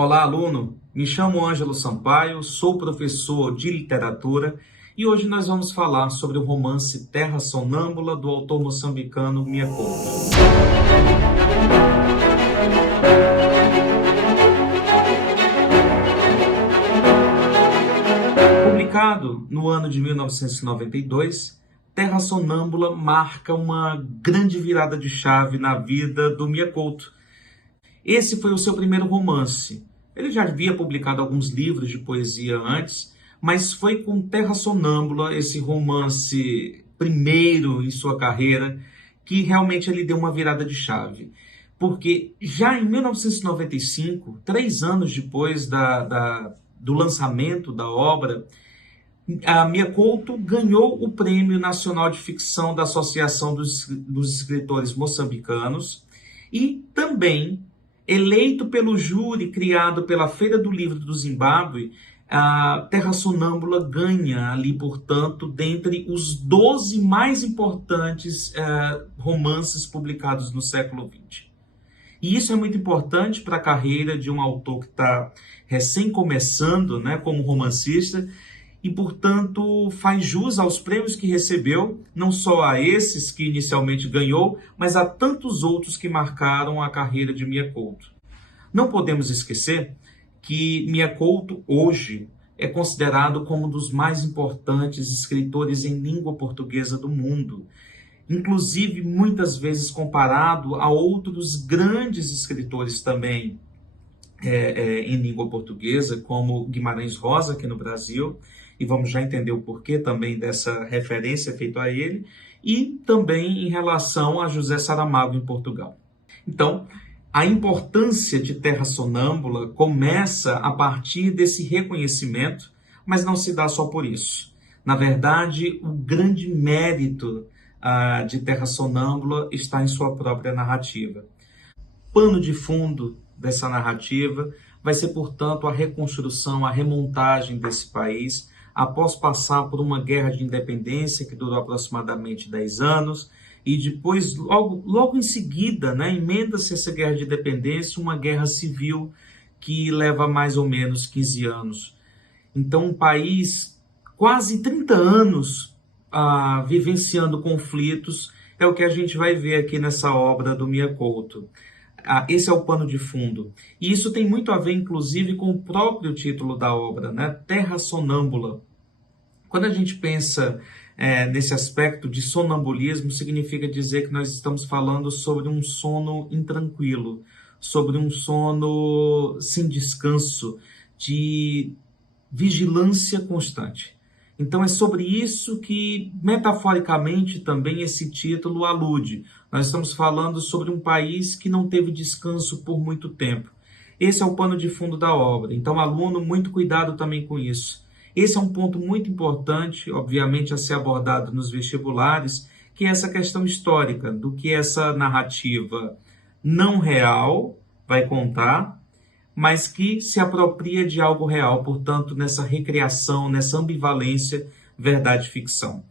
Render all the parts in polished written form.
Olá, aluno! Me chamo Ângelo Sampaio, sou professor de literatura e hoje nós vamos falar sobre o romance Terra Sonâmbula do autor moçambicano Mia Couto. Publicado no ano de 1992, Terra Sonâmbula marca uma grande virada de chave na vida do Mia Couto. Esse foi o seu primeiro romance. Ele já havia publicado alguns livros de poesia antes, mas foi com Terra Sonâmbula, esse romance primeiro em sua carreira, que realmente ele deu uma virada de chave. Porque já em 1995, 3 anos depois do lançamento da obra, a Mia Couto ganhou o Prêmio Nacional de Ficção da Associação dos Escritores Moçambicanos e também, eleito pelo júri criado pela Feira do Livro do Zimbábue, a Terra Sonâmbula ganha ali, portanto, dentre os 12 mais importantes romances publicados no século XX. E isso é muito importante para a carreira de um autor que está recém começando, né, como romancista, e, portanto, faz jus aos prêmios que recebeu, não só a esses que inicialmente ganhou, mas a tantos outros que marcaram a carreira de Mia Couto. Não podemos esquecer que Mia Couto, hoje, é considerado como um dos mais importantes escritores em língua portuguesa do mundo, inclusive muitas vezes comparado a outros grandes escritores também em língua portuguesa, como Guimarães Rosa, aqui no Brasil, e vamos já entender o porquê também dessa referência feita a ele, e também em relação a José Saramago em Portugal. Então, a importância de Terra Sonâmbula começa a partir desse reconhecimento, mas não se dá só por isso. Na verdade, o grande mérito de Terra Sonâmbula está em sua própria narrativa. Pano de fundo dessa narrativa vai ser, portanto, a reconstrução, a remontagem desse país após passar por uma guerra de independência que durou aproximadamente 10 anos e depois, logo em seguida, né, emenda-se essa guerra de independência, uma guerra civil que leva mais ou menos 15 anos. Então, um país quase 30 anos vivenciando conflitos é o que a gente vai ver aqui nessa obra do Mia Couto. Esse é o pano de fundo. E isso tem muito a ver, inclusive, com o próprio título da obra, né? Terra Sonâmbula. Quando a gente pensa nesse aspecto de sonambulismo, significa dizer que nós estamos falando sobre um sono intranquilo, sobre um sono sem descanso, de vigilância constante. Então é sobre isso que, metaforicamente, também esse título alude. Nós estamos falando sobre um país que não teve descanso por muito tempo. Esse é o pano de fundo da obra. Então, aluno, muito cuidado também com isso. Esse é um ponto muito importante, obviamente, a ser abordado nos vestibulares, que é essa questão histórica, do que essa narrativa não real vai contar, mas que se apropria de algo real, portanto, nessa recriação, nessa ambivalência verdade-ficção.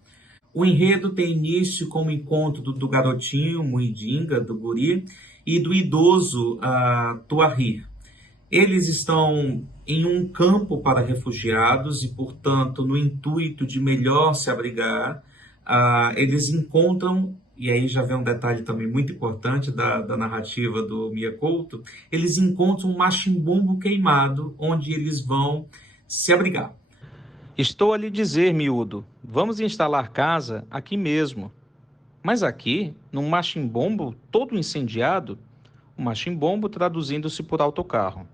O enredo tem início com o encontro do garotinho, Muidinga, do guri, e do idoso Tuahir. Eles estão em um campo para refugiados e, portanto, no intuito de melhor se abrigar, eles encontram, e aí já vem um detalhe também muito importante da narrativa do Mia Couto, eles encontram um machimbombo queimado onde eles vão se abrigar. Estou a lhe dizer, miúdo, vamos instalar casa aqui mesmo. Mas aqui, num machimbombo todo incendiado, o machimbombo traduzindo-se por autocarro.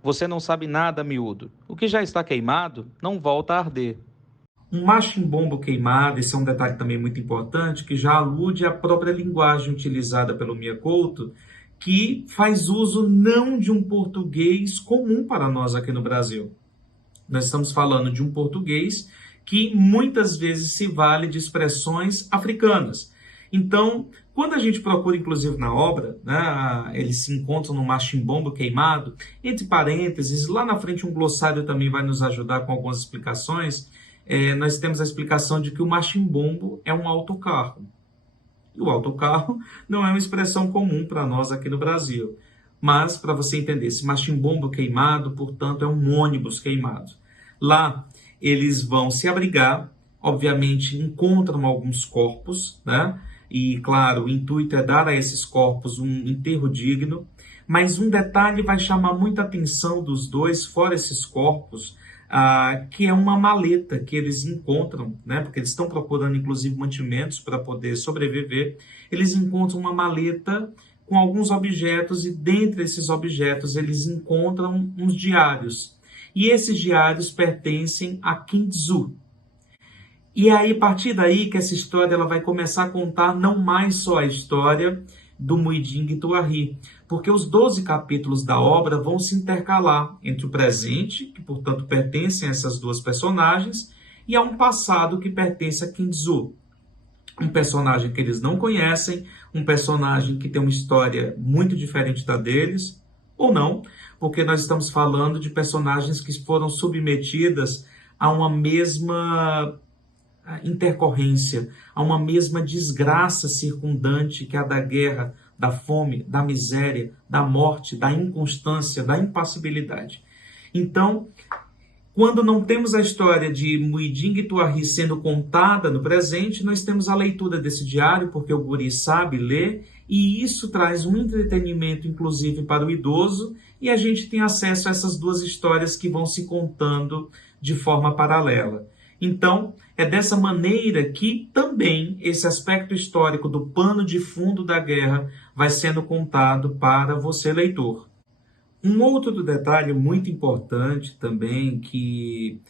Você não sabe nada, miúdo. O que já está queimado não volta a arder. Um machimbombo queimado, esse é um detalhe também muito importante, que já alude à própria linguagem utilizada pelo Mia Couto, que faz uso não de um português comum para nós aqui no Brasil. Nós estamos falando de um português que muitas vezes se vale de expressões africanas. Então, quando a gente procura, inclusive na obra, né, eles se encontram no machimbombo queimado, entre parênteses, lá na frente um glossário também vai nos ajudar com algumas explicações. Nós temos a explicação de que o machimbombo é um autocarro. E o autocarro não é uma expressão comum para nós aqui no Brasil. mas para você entender, esse machimbombo queimado, portanto, é um ônibus queimado. Lá eles vão se abrigar, obviamente encontram alguns corpos, né? E claro, o intuito é dar a esses corpos um enterro digno, mas um detalhe vai chamar muita atenção dos dois, fora esses corpos, que é uma maleta que eles encontram, né? Porque eles estão procurando inclusive mantimentos para poder sobreviver. Eles encontram uma maleta com alguns objetos e dentre esses objetos eles encontram uns diários. E esses diários pertencem a King Tzu. E aí, a partir daí que essa história ela vai começar a contar não mais só a história do Muiding Quituari, porque os 12 capítulos da obra vão se intercalar entre o presente, que portanto pertencem a essas duas personagens, e a um passado que pertence a King Tzu. Um personagem que eles não conhecem, um personagem que tem uma história muito diferente da deles, ou não, porque nós estamos falando de personagens que foram submetidas a uma mesma intercorrência, a uma mesma desgraça circundante que é a da guerra, da fome, da miséria, da morte, da inconstância, da impassibilidade. Então, quando não temos a história de Muiding Quituari sendo contada no presente, nós temos a leitura desse diário, porque o guri sabe ler, e isso traz um entretenimento, inclusive, para o idoso, e a gente tem acesso a essas duas histórias que vão se contando de forma paralela. Então, é dessa maneira que também esse aspecto histórico do pano de fundo da guerra vai sendo contado para você, leitor. Um outro detalhe muito importante também, que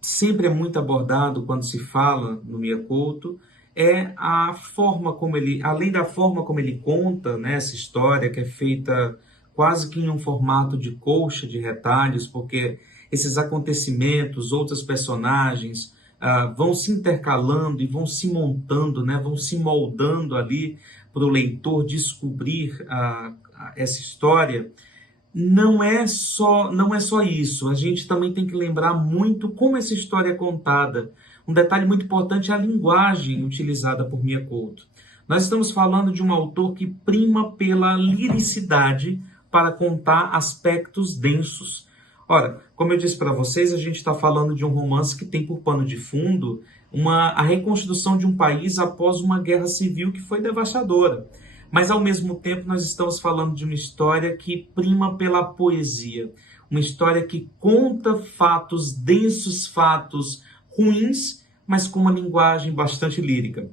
sempre é muito abordado quando se fala no Miyakoto, é a forma como ele, além da forma como ele conta, né, essa história que é feita quase que em um formato de colcha de retalhos, porque esses acontecimentos, outros personagens, vão se intercalando e vão se montando, né, vão se moldando ali para o leitor descobrir essa história. Não é só isso, a gente também tem que lembrar muito como essa história é contada. Um detalhe muito importante é a linguagem utilizada por Miyakoto. Nós estamos falando de um autor que prima pela liricidade para contar aspectos densos. Ora, como eu disse para vocês, a gente está falando de um romance que tem por pano de fundo a reconstrução de um país após uma guerra civil que foi devastadora. Mas, ao mesmo tempo, nós estamos falando de uma história que prima pela poesia. Uma história que conta fatos densos, fatos ruins, mas com uma linguagem bastante lírica.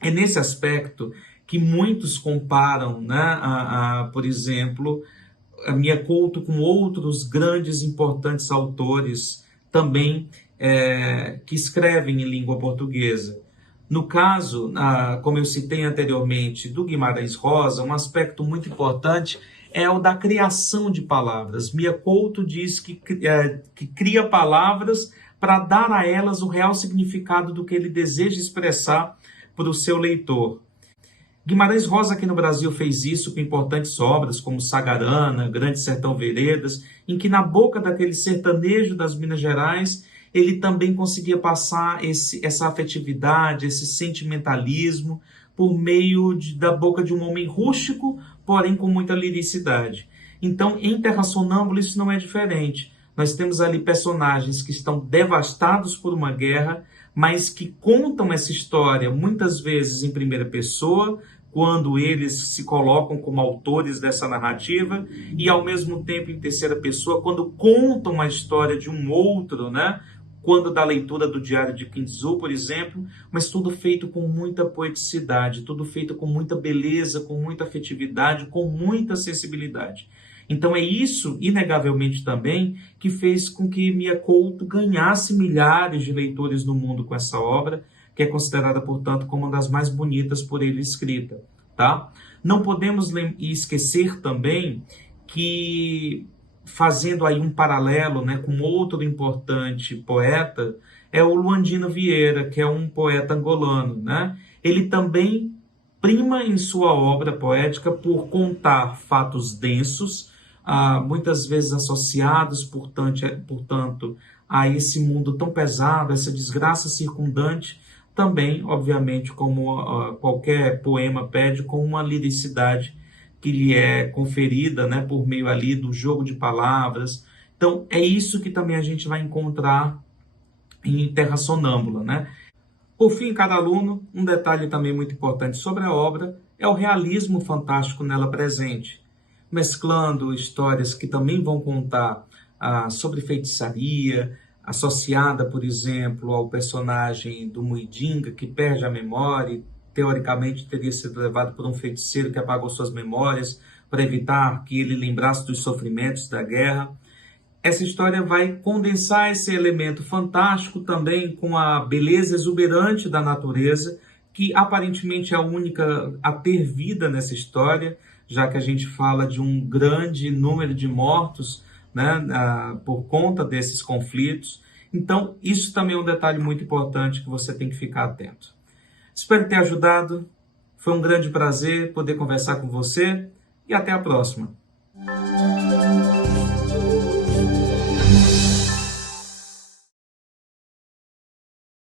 É nesse aspecto que muitos comparam, né, por exemplo, a Miyakoto com outros grandes, importantes autores também que escrevem em língua portuguesa. No caso, como eu citei anteriormente, do Guimarães Rosa, um aspecto muito importante é o da criação de palavras. Miyakoto diz que cria palavras para dar a elas o real significado do que ele deseja expressar para o seu leitor. Guimarães Rosa aqui no Brasil fez isso com importantes obras como Sagarana, Grande Sertão Veredas, em que na boca daquele sertanejo das Minas Gerais ele também conseguia passar essa afetividade, esse sentimentalismo por meio da boca de um homem rústico, porém com muita liricidade. Então, em Terra Sonâmbula isso não é diferente. Nós temos ali personagens que estão devastados por uma guerra, mas que contam essa história muitas vezes em primeira pessoa, quando eles se colocam como autores dessa narrativa, e ao mesmo tempo em terceira pessoa, quando contam a história de um outro, né? Quando da leitura do Diário de King Tzu, por exemplo, mas tudo feito com muita poeticidade, tudo feito com muita beleza, com muita afetividade, com muita sensibilidade. Então é isso, inegavelmente também, que fez com que Miyakoto ganhasse milhares de leitores no mundo com essa obra, que é considerada, portanto, como uma das mais bonitas por ele escrita. Tá? Não podemos esquecer também que, fazendo aí um paralelo, né, com outro importante poeta, é o Luandino Vieira, que é um poeta angolano. Né? Ele também prima em sua obra poética por contar fatos densos, muitas vezes associados, portanto, a esse mundo tão pesado, essa desgraça circundante, também, obviamente, como qualquer poema pede, com uma liricidade que lhe é conferida, né, por meio ali do jogo de palavras. Então, é isso que também a gente vai encontrar em Terra Sonâmbula, né? Por fim, cada aluno, um detalhe também muito importante sobre a obra é o realismo fantástico nela presente, mesclando histórias que também vão contar sobre feitiçaria, associada, por exemplo, ao personagem do Muidinga, que perde a memória e, teoricamente, teria sido levado por um feiticeiro que apagou suas memórias para evitar que ele lembrasse dos sofrimentos da guerra. Essa história vai condensar esse elemento fantástico também com a beleza exuberante da natureza, que aparentemente é a única a ter vida nessa história, já que a gente fala de um grande número de mortos, né, por conta desses conflitos. Então, isso também é um detalhe muito importante que você tem que ficar atento. Espero ter ajudado. Foi um grande prazer poder conversar com você e até a próxima.